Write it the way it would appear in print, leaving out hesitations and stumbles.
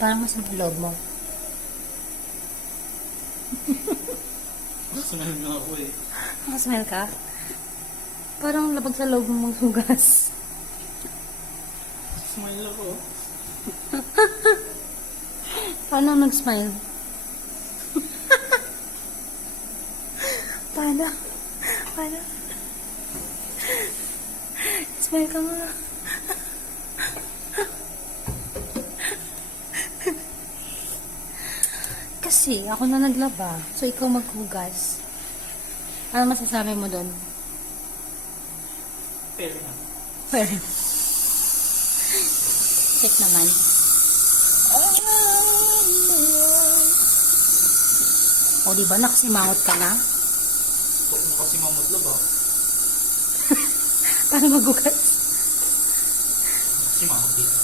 Parang masama loob mo. Smile nga ako eh. Nakasmile ka? Parang labag sa loob mo maghugas. Smile ako. Paano nag-smile? Paano? Paano? Smile ka nga. Kasi ako na naglaba, so ikaw maghugas. Ano masasabi mo doon? Pero na. Well, check naman. O, diba nakasimangot ka na? Huwag mo kasi mamutlo ba? Paano maghugas? Kasi mamut dito.